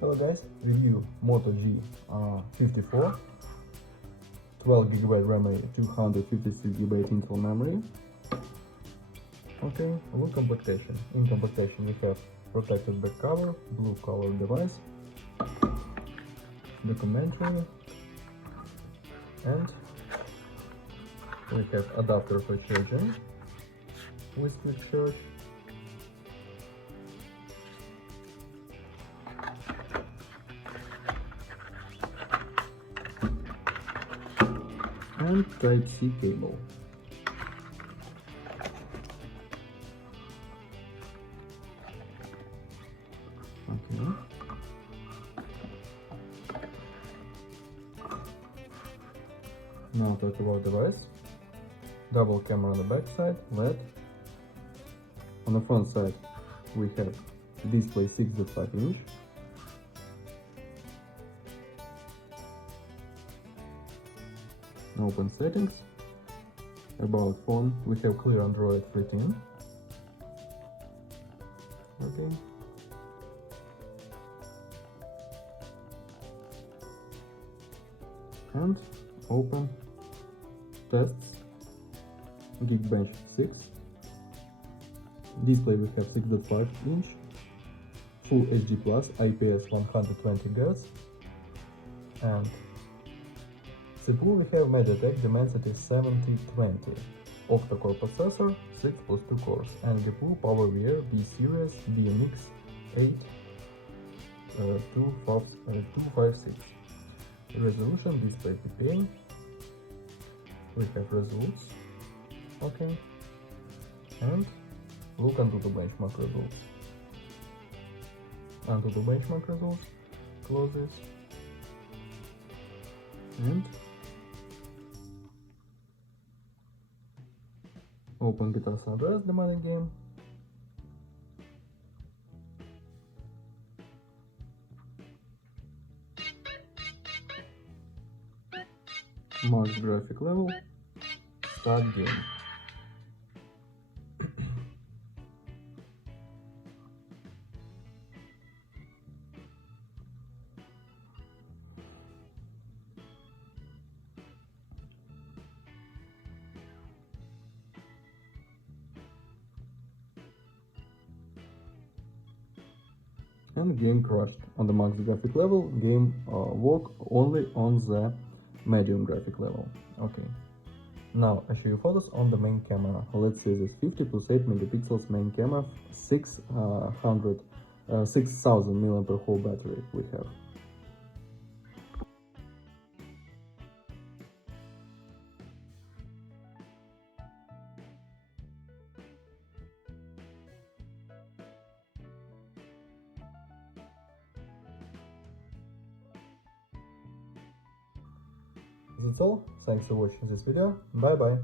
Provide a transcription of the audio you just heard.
Hello guys, review Moto G54, 12GB RAM, 256GB internal memory. Okay, look completion. In completion we have protected back cover, blue color device, documentary, and we have adapter for charging with quick charge. And Type-C cable. Okay. Now talk about device. Double camera on the back side, LED. On the front side we have display 6.5 inch. Open settings. About phone, we have clear Android 13. Okay. And open tests. Geekbench 6. Display we have 6.5 inch. Full HD Plus IPS 120 Hz. And CPU we have MediaTek Dimensity 7020, octa-core processor, 6 plus 2 cores, and GPU PowerVR B series BMX 8256. Resolution display PPA. We have results. Okay. And look onto the benchmark results. Onto the benchmark results. Close this. And open Guitar San Andreas, the money game. Max graphic level. Start game. And game crashed. On the max graphic level, game work only on the medium graphic level. Okay. Now I show you photos on the main camera. Let's say this 50 plus 8 megapixels main camera, 6000 mAh battery we have. That's all. Thanks for watching this video. Bye bye.